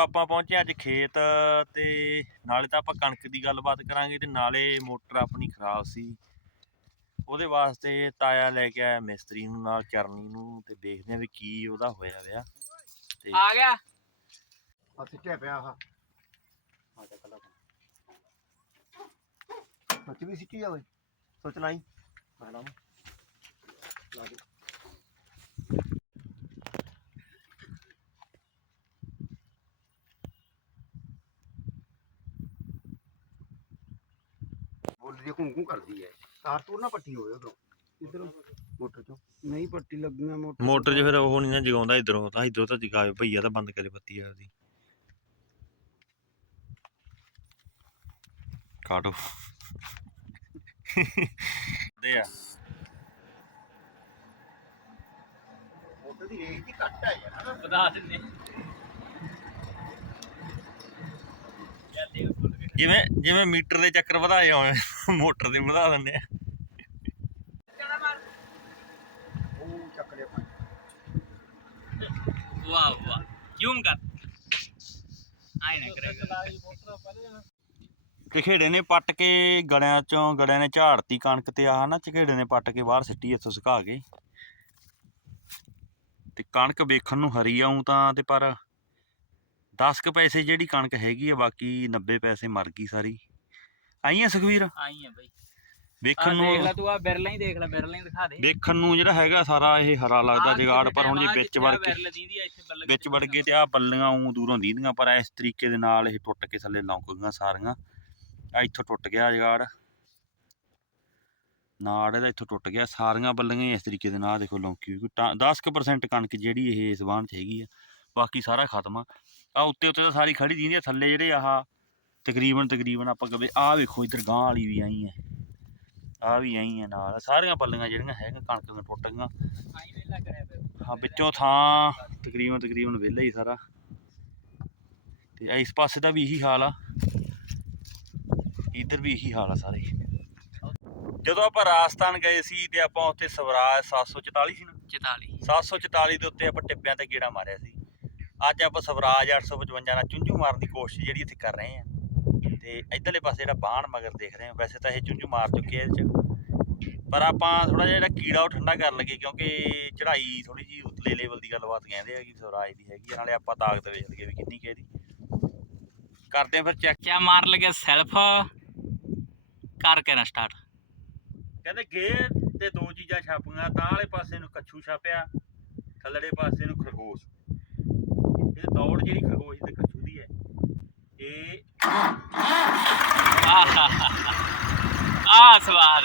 ਆਪਾਂ ਪਹੁੰਚੇ ਅੱਜ ਖੇਤ ਤੇ ਨਾਲੇ ਤਾਂ ਆਪਾਂ ਕਣਕ ਦੀ ਗੱਲਬਾਤ ਕਰਾਂਗੇ ਤੇ ਨਾਲੇ ਮੋਟਰ ਆਪਣੀ ਖਰਾਬ ਸੀ। ਉਹਦੇ ਵਾਸਤੇ ਤਾਇਆ ਲੈ ਕੇ ਆਇਆ ਮਿਸਤਰੀ ਨੂੰ ਨਾਲ ਚਰਨੀ ਨੂੰ ਤੇ ਦੇਖਦੇ ਆ ਵੀ ਕੀ ਉਹਦਾ ਹੋਇਆ ਵਿਆ ਤੇ ਆ ਗਿਆ। ਆ ਸਿੱਟਿਆ ਪਿਆ ਆਹ। ਆ ਜਾ ਕੱਲਾ ਸੱਚ ਵੀ ਸਿੱਟੀ ਆ ਓਏ। ਸੋਚ ਲਾਈ। ਆ ਲਾ ਲਾ ਦੇ। ਬੋਲ ਦੀ ਘੁੰ ਘੁੰ ਕਰਦੀ ਹੈ ਤਾਰ ਤੂਰ ਨਾ ਪੱਟੀ ਹੋਵੇ ਉਧਰੋਂ। ਇਧਰੋਂ। ਮੋਟਰ ਚੋਂ। ਨਹੀਂ ਪੱਟੀ ਲੱਗੀਆਂ ਮੋਟਰ ਮੋਟਰ 'ਚ ਫਿਰ ਉਹ ਨਹੀਂ ਨਾ ਜਗਾਉਂਦਾ ਇਧਰੋਂ। ਤਾਂ ਇਧਰੋਂ ਤਾਂ ਜਗਾਵੇ ਭਈਆ ਤਾਂ ਬੰਦ ਕਰੇ ਬੱਤੀ ਆ ਉਹਦੀ। ਕਾਟੋ। ਦੇ ਆ। ਮੋਟਰ ਦੀ ਰੇਂਜ ਦੀ ਘੱਟ ਹੈ ਯਾਰ। ਵਧਾ ਦਿੰਦੇ ਜਿਵੇਂ ਜਿਵੇਂ ਮੀਟਰ ਦੇ ਚੱਕਰ ਵਧਾਏ ਹੋਏ ਮੋਟਰ ਦੇ ਵਧਾ ਦਿੰਦੇ ਆ। ਉਹ ਚੱਕ ਲਿਆ ਪਾਣੀ ਵਾਹ ਵਾਹ। ਜ਼ੂਮ ਕਰ? ਆਏ ਨਾ ਕਰੇਗਾ ਚਖੇੜੇ ਨੇ ਪੱਟ ਕੇ ਗੜਿਆਂ ਚੋਂ ਗੜਿਆਂ ਨੇ ਝਾੜਤੀ ਕਣਕ ਤੇ ਆਹ ਨਾ ਚਖੇੜੇ ਨੇ ਪੱਟ ਕੇ ਬਾਹਰ ਸਿੱਟੀ ਇੱਥੋਂ ਸੁਕਾ ਕੇ। ਤੇ ਕਣਕ ਵੇਖਣ ਨੂੰ ਹਰੀ ਆਉਂ ਤਾਂ ਤੇ ਪਰ 10 ਕੁ ਪੈਸੇ ਜਿਹੜੀ ਕਣਕ ਹੈਗੀ ਆ ਬਾਕੀ 90 ਪੈਸੇ ਮਰ ਗਈ ਸਾਰੀ। ਆਈ ਆ ਸੁਖਵੀਰ? ਆਈ ਆ ਬਈ। ਵੇਖਣ ਆ ਦੇਖ ਲੈ ਨੂੰ ਤੂੰ ਆ ਬਿਰਲਾ ਹੀ ਦੇਖ ਲੈ ਬਿਰਲਾ ਹੀ ਦਿਖਾ ਦੇ। ਵੇਖਣ ਨੂੰ ਜਿਹੜਾ ਹੈਗਾ ਸਾਰਾ ਇਹ ਹਰਾ ਲੱਗਦਾ ਜਗਾੜ ਪਰ ਹੁਣ ਜੇ ਵਿੱਚ ਵੜ ਕੇ ਵਿੱਚ ਵੜ ਗਏ ਤੇ ਆ ਬੱਲੀਆਂ ਉਂ ਦੂਰੋਂ ਦੀਦੀਆਂ ਪਰ ਇਸ ਤਰੀਕੇ ਦੇ ਨਾਲ ਇਹ ਟੁੱਟ ਕੇ ਥੱਲੇ ਲੌਂਕ ਗਈਆਂ ਸਾਰੀਆਂ। ਆ ਇੱਥੋਂ ਟੁੱਟ ਗਿਆ ਜਗਾੜ। ਨਾੜ ਇਹਦਾ ਇੱਥੋਂ ਟੁੱਟ ਗਿਆ ਸਾਰੀਆਂ ਬੱਲੀਆਂ ਇਸ ਤਰੀਕੇ ਦੇ ਨਾਲ ਦੇਖੋ ਲੌਂਕੀ ਹੋਈ। 10% ਕਣਕ ਜਿਹੜੀ ਇਹ ਇਸ ਬਾਣ ਚ ਹੈਗੀ ਆ ਬਾਕੀ ਸਾਰਾ ਖਤਮ ਆ। ਆ ਉੱਤੇ ਉੱਤੇ ਤਾਂ ਸਾਰੀ ਖੜੀ ਦੀਂਦੀ ਆ ਥੱਲੇ ਜਿਹੜੇ ਆਹ ਤਕਰੀਬਨ ਤਕਰੀਬਨ ਆਪਾਂ ਕਹੇ ਆ ਵੇਖੋ ਇਧਰ ਗਾਂ ਵਾਲੀ ਵੀ ਆਈ ਹੈ ਆ ਵੀ ਆਈ ਹੈ ਨਾਲ ਸਾਰੀਆਂ ਬੱਲੀਆਂ ਜਿਹੜੀਆਂ ਹੈਗੀਆਂ ਕਣਕ ਦੀਆਂ ਟੁੱਟ ਗਈਆਂ ਹਾਂ ਵਿੱਚੋਂ ਥਾਂ ਤਕਰੀਬਨ ਤਕਰੀਬਨ ਵਿਹਲਾ ਹੀ ਸਾਰਾ। ਤੇ ਇਸ ਪਾਸੇ ਦਾ ਵੀ ਇਹੀ ਹਾਲ ਆ। ਇੱਧਰ ਵੀ ਇਹੀ ਹਾਲ ਆ ਸਾਰੇ। ਜਦੋਂ ਆਪਾਂ ਰਾਜਸਥਾਨ ਗਏ ਸੀ ਤੇ ਆਪਾਂ ਉੱਥੇ ਸਵਰਾਜ 744 ਸੀ ਨਾ? 44 744 ਦੇ ਉੱਤੇ ਆਪਾਂ ਟਿੱਬਿਆਂ ਤੇ ਗੇੜਾ ਮਾਰਿਆ ਸੀ। ਅੱਜ ਆਪਾਂ ਸਵਰਾਜ 855 ਨਾਲ ਚੁੰਝੂ ਮਾਰਨ ਦੀ ਕੋਸ਼ਿਸ਼ ਜਿਹੜੀ ਇੱਥੇ ਕਰ ਰਹੇ ਆ। ਤੇ ਇਧਰਲੇ ਪਾਸੇ ਜਿਹੜਾ ਬਾਣ ਮਗਰ ਦੇਖ ਰਹੇ ਆ ਵੈਸੇ ਤਾਂ ਇਹ ਚੁੰਝੂ ਮਾਰ ਚੁੱਕੇ ਆ ਇਹਦੇ ਚ। ਪਰ ਆਪਾਂ ਥੋੜਾ ਜਿਹਾ ਜਿਹੜਾ ਕੀੜਾ ਉਹ ਠੰਡਾ ਕਰਨ ਲੱਗੇ ਕਿਉਂਕਿ ਚੜ੍ਹਾਈ ਥੋੜੀ ਜੀ ਉਤਲੇ ਲੈਵਲ ਦੀ ਗੱਲਬਾਤ ਕਹਿੰਦੇ ਆ ਕਿ ਸਵਰਾਜ ਦੀ ਹੈਗੀ ਨਾਲੇ ਆਪਾਂ ਤਾਕਤ ਵੇਖ ਲਈਏ ਵੀ ਕਿੰਨੀ ਕੁ ਇਹਦੀ। ਕਰਦੇ ਆ ਫਿਰ ਚੈੱਕ ਕਿਆ ਮਾਰ ਲਗੇ ਸੈਲਫ ਕਰਕੇ ਨਾ ਸਟਾਰਟ ਕਹਿੰਦੇ ਗੇਰ ਤੇ ਦੋ ਚੀਜ਼ਾਂ ਛਾਪੀਆਂ ਤਾਂ ਵਾਲੇ ਪਾਸੇ ਨੂੰ ਕੱਛੂ ਛਾਪਿਆ ਥੱਲੜੇ ਪਾਸੇ ਨੂੰ ਖਰਗੋਸ਼। ਇਹ ਦੌੜ ਜਿਹੜੀ ਖਰਗੋਸ਼ ਤੇ ਕੱਛੂ ਦੀ ਹੈ। ਇਹ ਆਹ ਆ ਸਵਾਦ